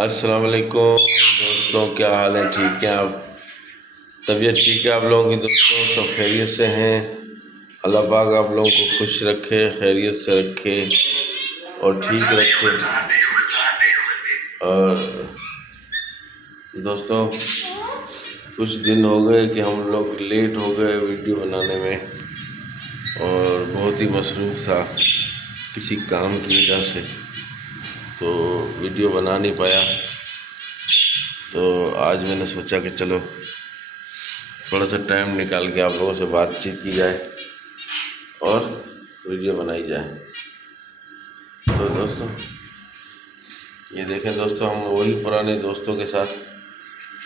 अस्सलाम वालेकुम दोस्तों, क्या हाल है? ठीक है आप? तबीयत ठीक है आप लोगों की? दोस्तों सब खैरियत से हैं? अल्लाह पाक आप लोगों को खुश रखे, खैरियत से रखे और ठीक रखे। और दोस्तों कुछ दिन हो गए कि हम लोग लेट हो गए वीडियो बनाने में, और बहुत ही मसरूफ़ था किसी काम की वजह से, तो वीडियो बना नहीं पाया। तो आज मैंने सोचा कि चलो थोड़ा सा टाइम निकाल के आप लोगों से बातचीत की जाए और वीडियो बनाई जाए। तो दोस्तों ये देखें दोस्तों, हम वही पुराने दोस्तों के साथ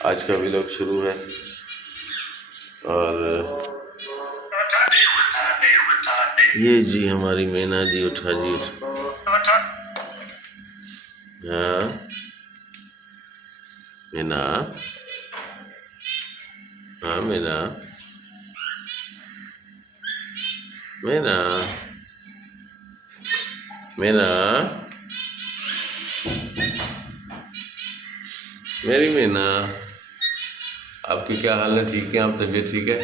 आज का व्लॉग शुरू है। और ये जी हमारी मैना जी, उठा जी हाँ मैना, हाँ मैना, मैना, मैना, मेरी मैना, आपके क्या हाल है? ठीक है आप? तबीयत ठीक है?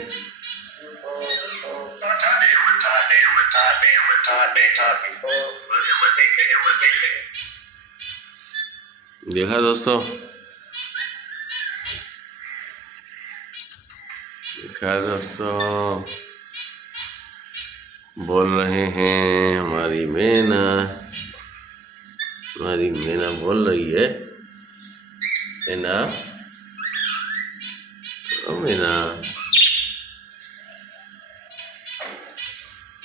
देखा दोस्तों, देखा दोस्तों, बोल रहे हैं हमारी मैना, हमारी मैना बोल रही है। मैना, ओ मैना,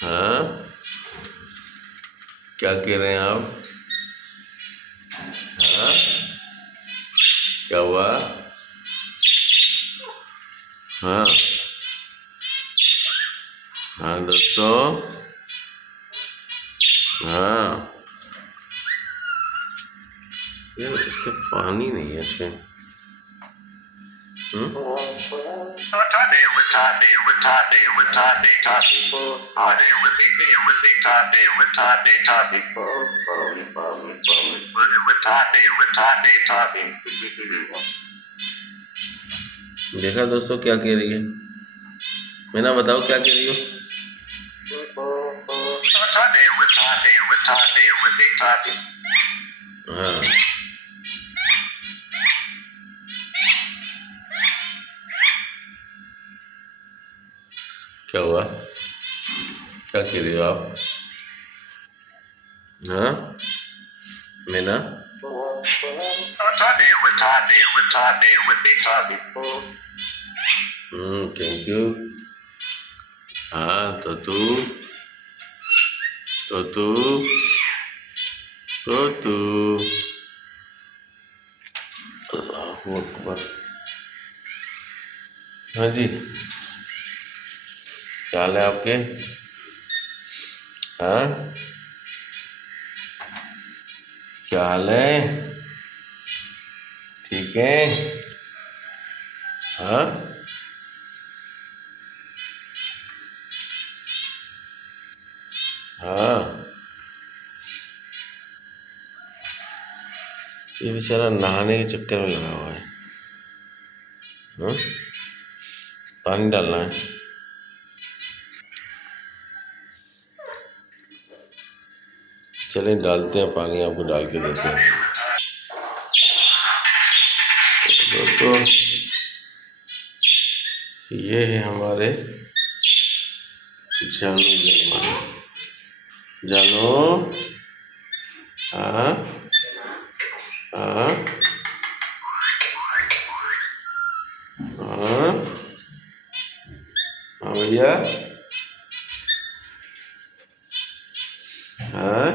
हाँ क्या कह रहे हैं आप? हाँ क्या हुआ? हाँ हाँ दोस्तों, हाँ यार इसके पानी नहीं है इसमें। देखा दोस्तों क्या कह रही है? मैना बताओ क्या कह रही हो? हाँ क्या हुआ? क्या कह रही हो आप? हाँ मैना, थैंक यू। हाँ तो तू अल्लाहू अकबर। हाँ जी, क्या हाल है आपके? हाँ क्या हाल है? ठीक है? हाँ हाँ ये बेचारा नहाने के चक्कर में लगा हुआ है। हाँ पानी डालना है। चलें डालते हैं पानी, आपको डाल के देते हैं। दोस्तों ये है हमारे जानू, जानू, हाँ हाँ हाँ हाँ भैया, हाँ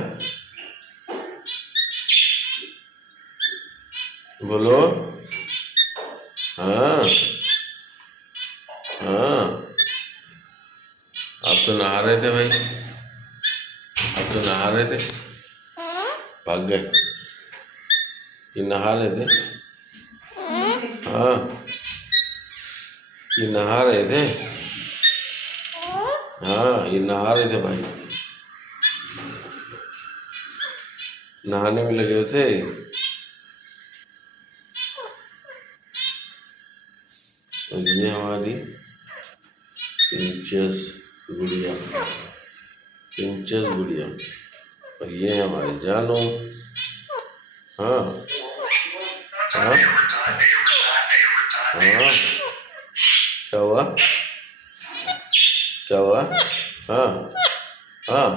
बोलो, हाँ हाँ आप तो नहा रहे थे भाई, आप तो नहा रहे थे, भाग गए। ये नहा रहे थे, हाँ ये नहा रहे थे, हाँ ये नहा रहे थे भाई, नहाने में लगे हुए थे। और ये हमारी प्रिंसेस गुड़िया, प्रिंसेस गुड़िया। और ये हमारे जानू। हाँ हाँ हाँ, क्या हुआ, क्या हुआ? हाँ हाँ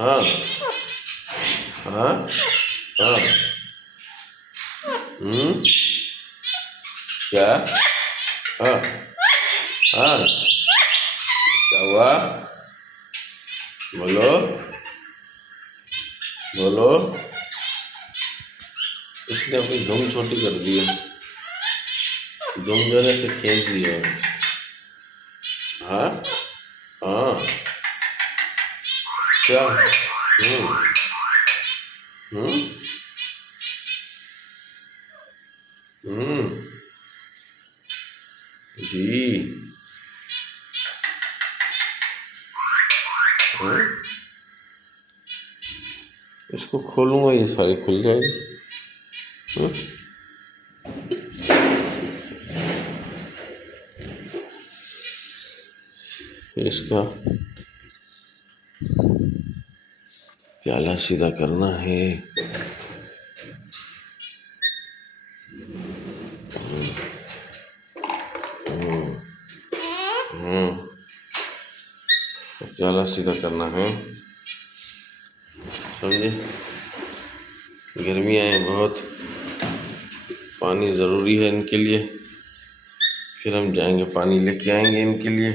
हाँ हाँ हाँ, क्या? हाँ हाँ, क्या हुआ? बोलो बोलो। इसने अपनी धुन छोटी कर दी है, धुन जोने से खींच दी है। हाँ हाँ, क्या? हम्म जी। इसको खोलूंगा, ये सारी खुल जाएगी। इसका प्याला सीधा करना है। प्याला सीधा करना है, समझे? गर्मियाँ हैं बहुत, पानी ज़रूरी है इनके लिए। फिर हम जाएंगे पानी लेके आएंगे इनके लिए।